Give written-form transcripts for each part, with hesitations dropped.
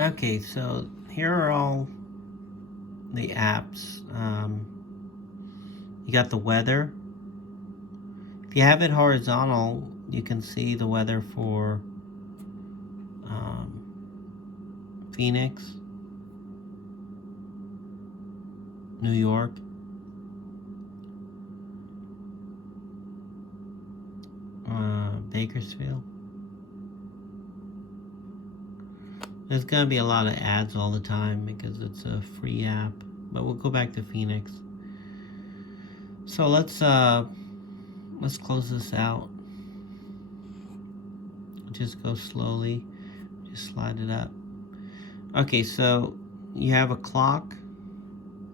Okay, so here are all the apps. You got the weather. If you have it horizontal, you can see the weather for Phoenix, New York, Bakersfield. There's going to be a lot of ads all the time because it's a free app. But we'll go back to Phoenix. So let's close this out. Just go slowly. Just slide it up. Okay, so you have a clock,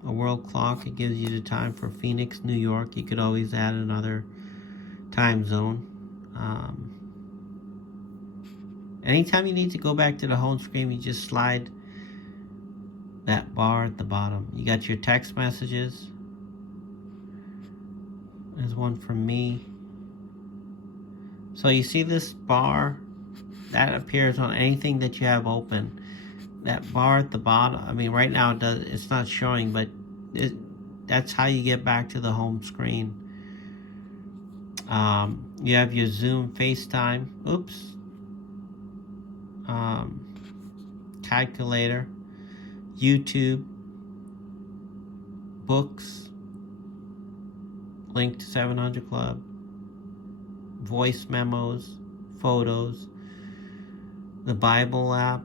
a world clock. It gives you the time for Phoenix, New York. You could always add another time zone. Anytime you need to go back to the home screen, you just slide that bar at the bottom. You got your text messages. There's one from me. So you see this bar that appears on anything that you have open. That bar at the bottom, I mean right now it's not showing, but that's how you get back to the home screen. You have your Zoom, FaceTime, calculator, YouTube, books, link to 700 Club, voice memos, photos, the Bible app.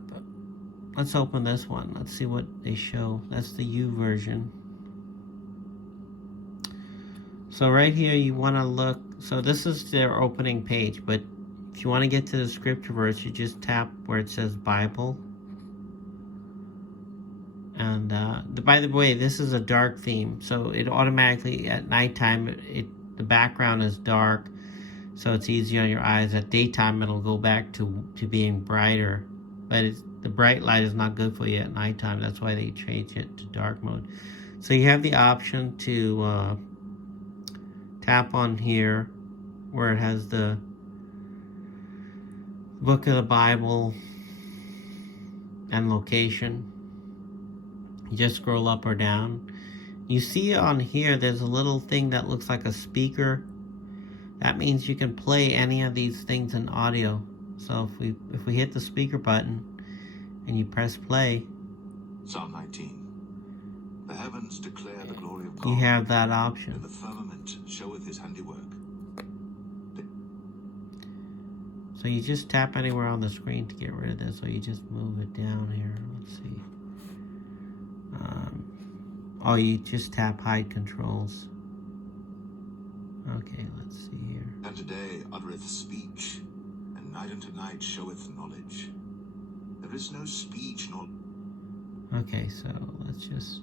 Let's open this one. Let's see what they show. That's the U version. So right here you want to look. So this is their opening page, but if you want to get to the scripture verse, you just tap where it says Bible. And by the way, this is a dark theme, so it automatically at nighttime the background is dark, so it's easy on your eyes. At daytime, it'll go back to being brighter, but the bright light is not good for you at nighttime. That's why they change it to dark mode. So you have the option to tap on here where it has the book of the Bible and location. You just scroll up or down. You see on here there's a little thing that looks like a speaker. That means you can play any of these things in audio. So if we hit the speaker button and you press play, Psalm 19. The heavens declare the glory of God. You have that option. And the firmament showeth his handiwork. So you just tap anywhere on the screen to get rid of this. So you just move it down here. Let's see. Or you just tap hide controls. Okay, let's see here. And today uttereth speech, and night unto night showeth knowledge. There is no speech nor... Okay, so let's just...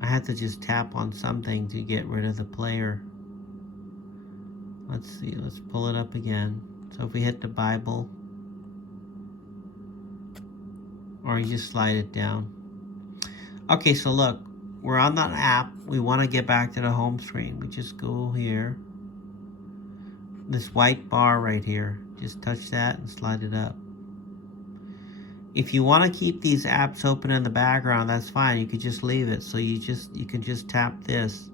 I had to just tap on something to get rid of the player. Let's see, let's pull it up again. So if we hit the Bible, or you just slide it down. Okay, so look, we're on that app. We want to get back to the home screen. We just go here. This white bar right here. Just touch that and slide it up. If you want to keep these apps open in the background, that's fine. You could just leave it. So you can just tap this.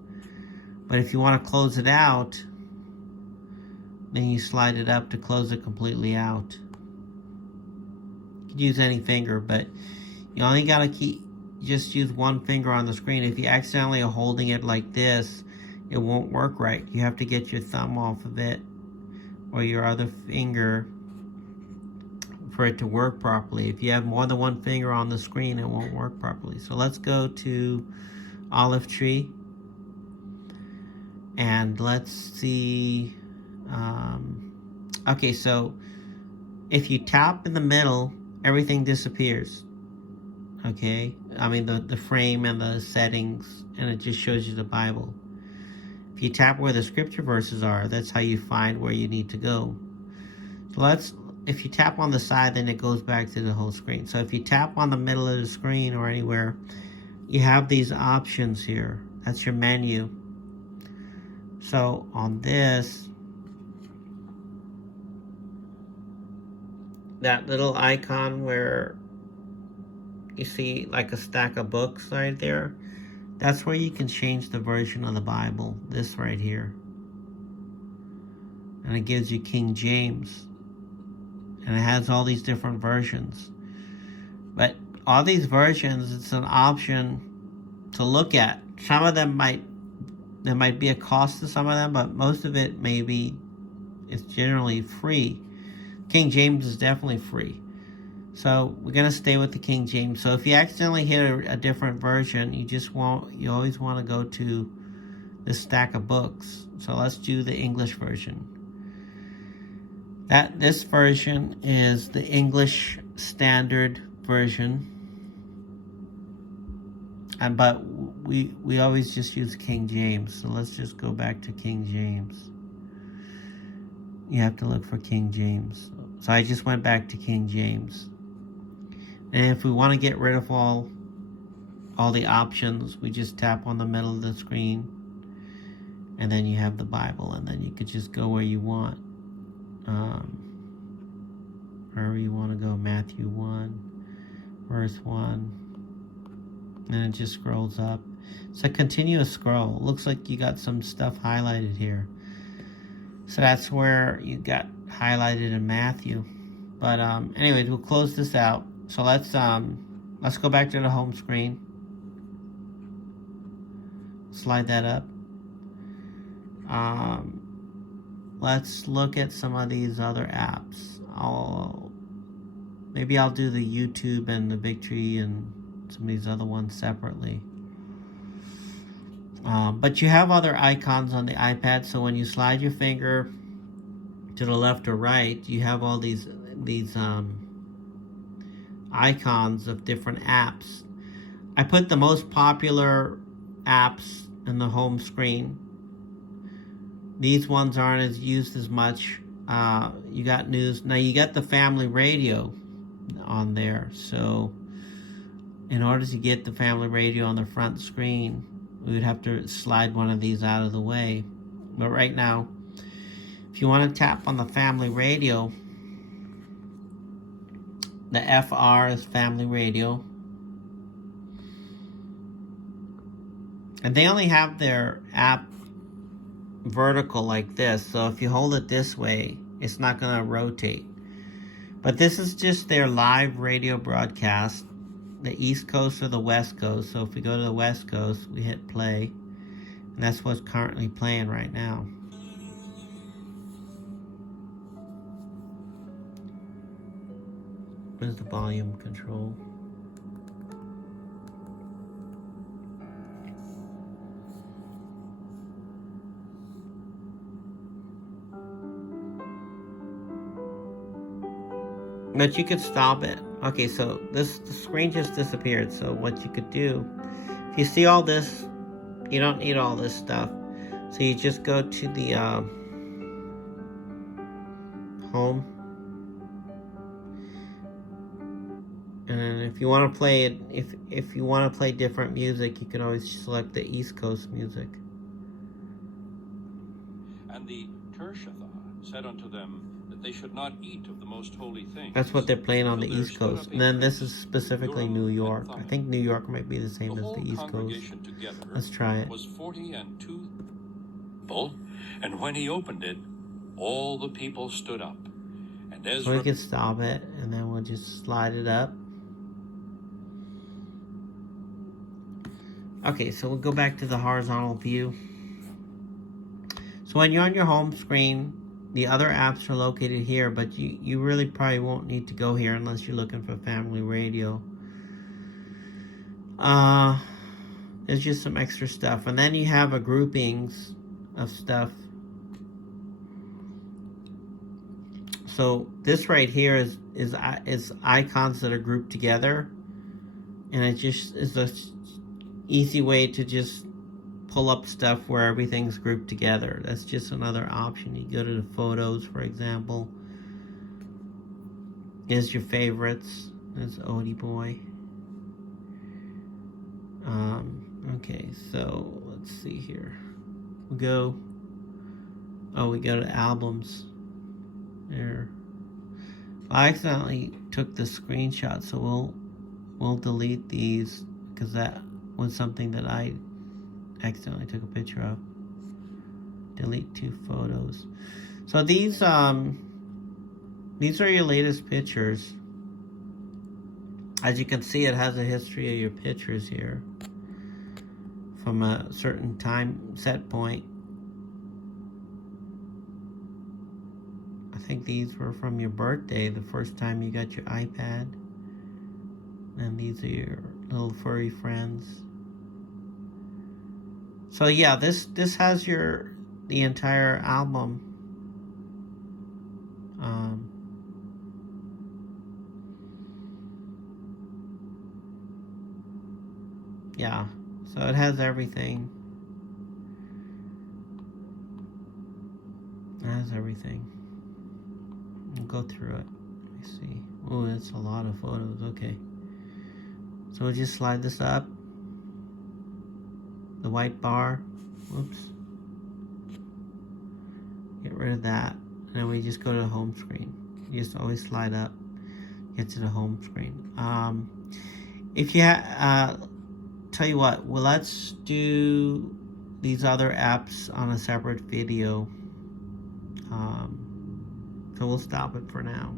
But if you want to close it out, then you slide it up to close it completely out. You could use any finger, but you only gotta just use one finger on the screen. If you accidentally are holding it like this, it won't work right. You have to get your thumb off of it or your other finger for it to work properly. If you have more than one finger on the screen, it won't work properly. So let's go to Olive Tree and let's see. Okay, so if you tap in the middle, everything disappears. Okay, I mean the frame and the settings, and it just shows you the Bible. If you tap where the scripture verses are, that's how you find where you need to go. So if you tap on the side, then it goes back to the whole screen. So if you tap on the middle of the screen or anywhere, you have these options here. That's your menu. So on this, that little icon where you see like a stack of books right there, that's where you can change the version of the Bible, this right here. And it gives you King James. And it has all these different versions. But all these versions, it's an option to look at. Some of them there might be a cost to some of them, but most of it it's generally free. King James is definitely free. So we're gonna stay with the King James. So if you accidentally hit a different version, you always want to go to this stack of books. So let's do the English version. This version is the English Standard Version, but we always just use King James. So let's just go back to King James. You have to look for King James. So I just went back to King James. And if we want to get rid of all the options, we just tap on the middle of the screen, and then you have the Bible, and then you could just go where you want. Wherever you want to go, Matthew 1, verse 1, and it just scrolls up. It's a continuous scroll. It looks like you got some stuff highlighted here. So that's where you got highlighted in Matthew. But anyways, we'll close this out. So let's go back to the home screen. Slide that up. Let's look at some of these other apps. Maybe I'll do the YouTube and the Victory and some of these other ones separately. But you have other icons on the iPad, so when you slide your finger to the left or right, you have all these icons of different apps. I put the most popular apps in the home screen. These ones aren't as used as much. You got news. Now you got the family radio on there. So in order to get the family radio on the front screen, we would have to slide one of these out of the way. But right now, if you want to tap on the family radio, the FR is family radio. And they only have their app vertical like this, so if you hold it this way, it's not going to rotate. But this is just their live radio broadcast, the East Coast or the West Coast. So if we go to the West Coast, we hit play, and that's what's currently playing right now. Where's the volume control? But you could stop it. Okay, so the screen just disappeared. So what you could do, if you see all this, you don't need all this stuff. So you just go to the home. And then if you want to play it, if you want to play different music, you can always select the East Coast music. And the Tershatha said unto them, they should not eat of the most holy things. That's what they're playing on the East Coast. And then this is specifically New York. I think New York might be the same as the East Coast. Let's try it. Was 42 people, and when he opened it, all the people stood up. And Ezra... So we can stop it, and then we'll just slide it up. Okay, so we'll go back to the horizontal view. So when you're on your home screen, the other apps are located here, but you really probably won't need to go here unless you're looking for family radio. There's just some extra stuff. And then you have a groupings of stuff. So this right here is icons that are grouped together. And it just is a easy way to just pull up stuff where everything's grouped together. That's just another option. You go to the photos, for example. Here's your favorites. There's Odie Boy. Okay, so let's see here. We go to albums. There. I accidentally took the screenshot, so we'll delete these because that was something that I accidentally took a picture of. Delete 2 photos. So these are your latest pictures. As you can see, it has a history of your pictures here from a certain time set point. I think these were from your birthday, the first time you got your iPad. And these are your little furry friends. So yeah, this has the entire album. Yeah, so it has everything. It has everything. We'll go through it. Let me see. Oh, that's a lot of photos. Okay. So we'll just slide this up. The white bar. Whoops. Get rid of that. And then we just go to the home screen. You just always slide up. Get to the home screen. If you tell you what, well, let's do these other apps on a separate video. So we'll stop it for now.